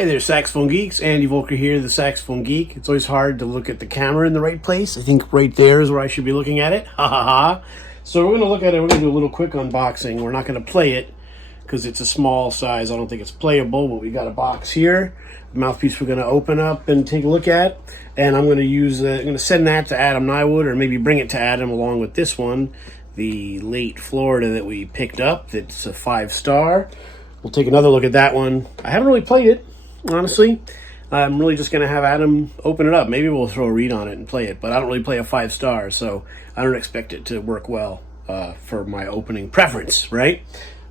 Hey there, saxophone geeks. Andy Volker here, the saxophone geek. It's always hard to look at the camera in the right place. I think right there is where I should be looking at it. Ha ha ha. So we're going to look at it. We're going to do a little quick unboxing. We're not going to play it because it's a small size. I don't think it's playable, but we got a box here. The mouthpiece we're going to open up and take a look at. And I'm going to use, I'm going to send that to Adam Nywood, or maybe bring it to Adam along with this one, the late Florida that we picked up. That's a 5-star. We'll take another look at that one. I haven't really played it. Honestly, I'm really just going to have Adam open it up. Maybe we'll throw a read on it and play it, but I don't really play a 5-star, so I don't expect it to work well for my opening preference, right?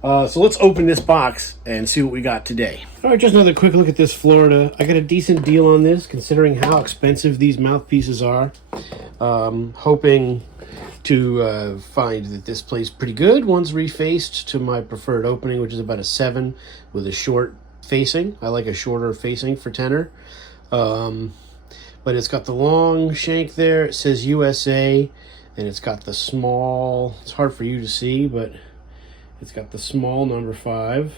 So let's open this box and see what we got today. All right, just another quick look at this Florida. I got a decent deal on this, considering how expensive these mouthpieces are. Hoping to find that this plays pretty good. One's refaced to my preferred opening, which is about a 7 with a short facing. I like a shorter facing for tenor. But it's got the long shank there. It says USA, and it's got the small, it's hard for you to see, but it's got the small number 5.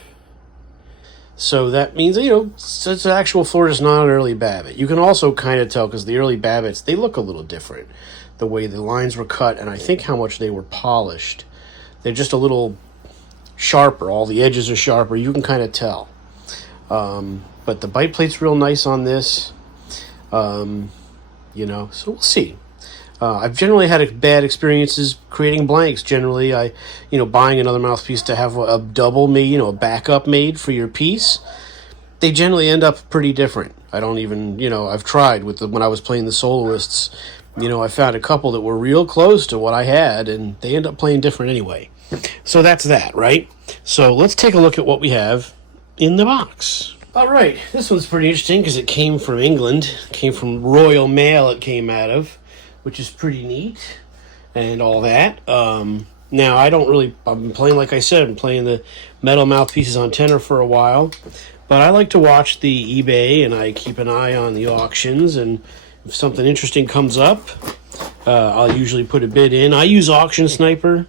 So that means, you know, it's an actual Florida, it's not an early Babbitt. You can also kind of tell, because the early Babbitts, they look a little different. The way the lines were cut, and I think how much they were polished. They're just a little sharper. All the edges are sharper. You can kind of tell. But the bite plate's real nice on this, you know, so we'll see. I've generally had bad experiences creating blanks. Generally, buying another mouthpiece to have a double made, a backup made for your piece, they generally end up pretty different. I don't even, I've tried with when I was playing the soloists, I found a couple that were real close to what I had, and they end up playing different anyway. So that's that, right? So let's take a look at what we have in the box. All right, this one's pretty interesting because it came from England. It came from Royal Mail it came out of, which is pretty neat and all that. Now, I've been playing, like I said, I've been playing the metal mouthpieces on tenor for a while, but I like to watch the eBay, and I keep an eye on the auctions, and if something interesting comes up, I'll usually put a bid in. I use Auction Sniper,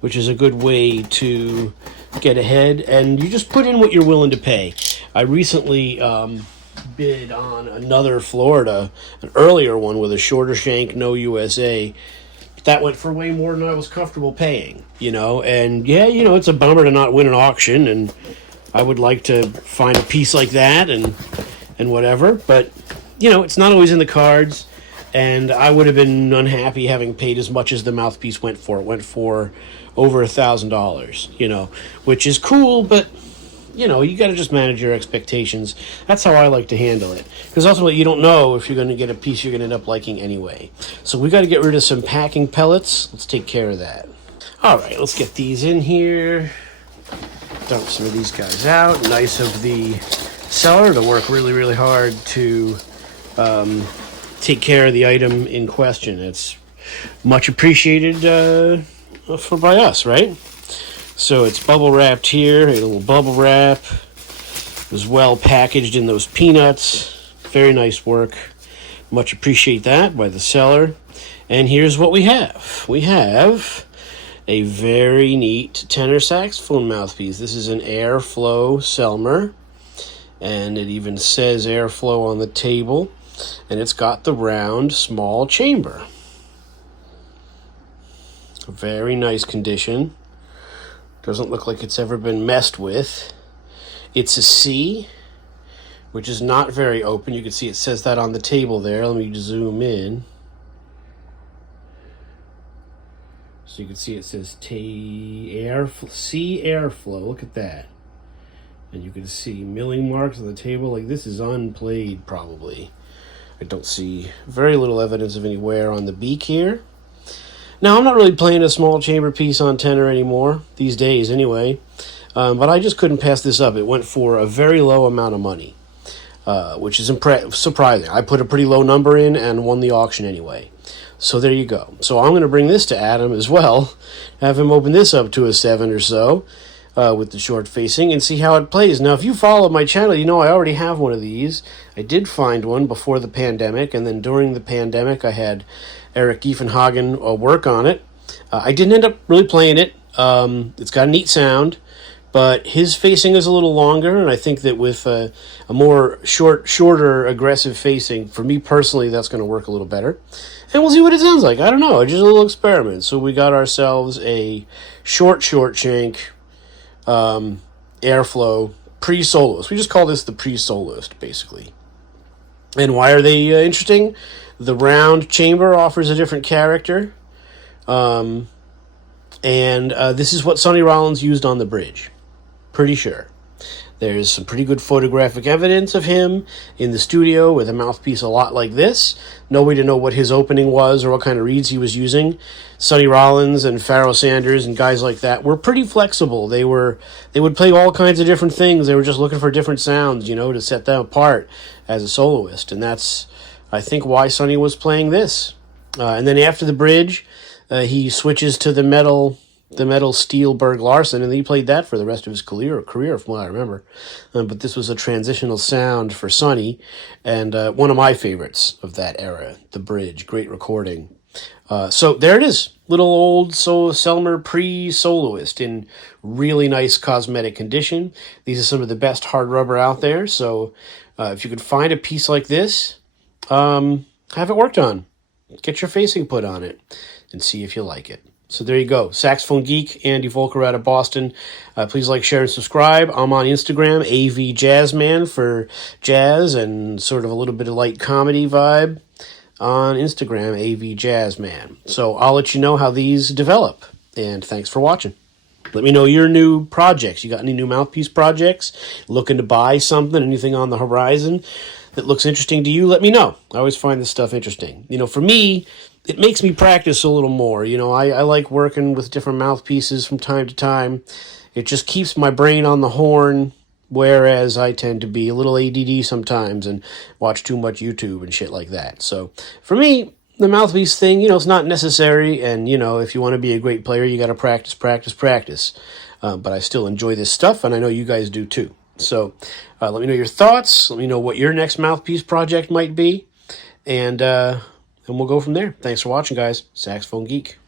which is a good way to get ahead, and you just put in what you're willing to pay. I recently bid on another Florida, an earlier one with a shorter shank, no USA. That went for way more than I was comfortable paying, and yeah, it's a bummer to not win an auction, and I would like to find a piece like that and whatever, but it's not always in the cards, and I would have been unhappy having paid as much as the mouthpiece went for. It went for over $1,000, which is cool, but you got to just manage your expectations. That's how I like to handle it, because ultimately you don't know if you're going to get a piece you're going to end up liking anyway. So we got to get rid of some packing pellets. Let's take care of that. All right, let's get these in here. Dump some of these guys out. Nice of the seller to work really, really hard to take care of the item in question. It's much appreciated by us, right? So it's bubble wrapped here, a little bubble wrap. It was well packaged in those peanuts. Very nice work. Much appreciate that by the seller. And here's what we have. We have a very neat tenor saxophone mouthpiece. This is an Airflow Selmer, and it even says Airflow on the table, and it's got the round small chamber. Very nice condition. Doesn't look like it's ever been messed with. It's a C, which is not very open. You can see it says that on the table there. Let me zoom in. So you can see it says C Airflow. Look at that. And you can see milling marks on the table. Like, this is unplayed probably. I don't see very little evidence of any wear on the beak here. Now, I'm not really playing a small chamber piece on tenor anymore, these days anyway, but I just couldn't pass this up. It went for a very low amount of money, which is surprising. I put a pretty low number in and won the auction anyway. So there you go. So I'm going to bring this to Adam as well, have him open this up to a 7 or so with the short facing and see how it plays. Now, if you follow my channel, you know I already have one of these. I did find one before the pandemic, and then during the pandemic I had Eric Giefenhagen work on it. I didn't end up really playing it. It's got a neat sound, but his facing is a little longer, and I think that with a more shorter, aggressive facing, for me personally, that's going to work a little better. And we'll see what it sounds like. I don't know. Just a little experiment. So we got ourselves a short shank airflow pre-soloist. We just call this the pre-soloist, basically. And why are they interesting? The round chamber offers a different character. And this is what Sonny Rollins used on the bridge. Pretty sure. There's some pretty good photographic evidence of him in the studio with a mouthpiece a lot like this. No way to know what his opening was or what kind of reeds he was using. Sonny Rollins and Pharoah Sanders and guys like that were pretty flexible. They would play all kinds of different things. They were just looking for different sounds, to set them apart as a soloist. And that's, I think, why Sonny was playing this. And then after the bridge, he switches to the metal steel Berg Larson, and he played that for the rest of his career from what I remember. But this was a transitional sound for Sonny, and one of my favorites of that era, the bridge. Great recording. So there it is. Little old Selmer pre-soloist in really nice cosmetic condition. These are some of the best hard rubber out there, so if you could find a piece like this, have it worked on. Get your facing put on it and see if you like it. So there you go. Saxophone Geek, Andy Volker out of Boston. Please like, share, and subscribe. I'm on Instagram, AV Jazzman for jazz and sort of a little bit of light comedy vibe on Instagram, AV Jazzman. So I'll let you know how these develop. And thanks for watching. Let me know your new projects. You got any new mouthpiece projects? Looking to buy something? Anything on the horizon that looks interesting to you? Let me know. I always find this stuff interesting. For me, it makes me practice a little more. I like working with different mouthpieces from time to time. It just keeps my brain on the horn, whereas I tend to be a little ADD sometimes and watch too much YouTube and shit like that. So for me, the mouthpiece thing, it's not necessary. And, if you want to be a great player, you got to practice. But I still enjoy this stuff, and I know you guys do too. So let me know your thoughts. Let me know what your next mouthpiece project might be. And we'll go from there. Thanks for watching, guys. Saxophone Geek.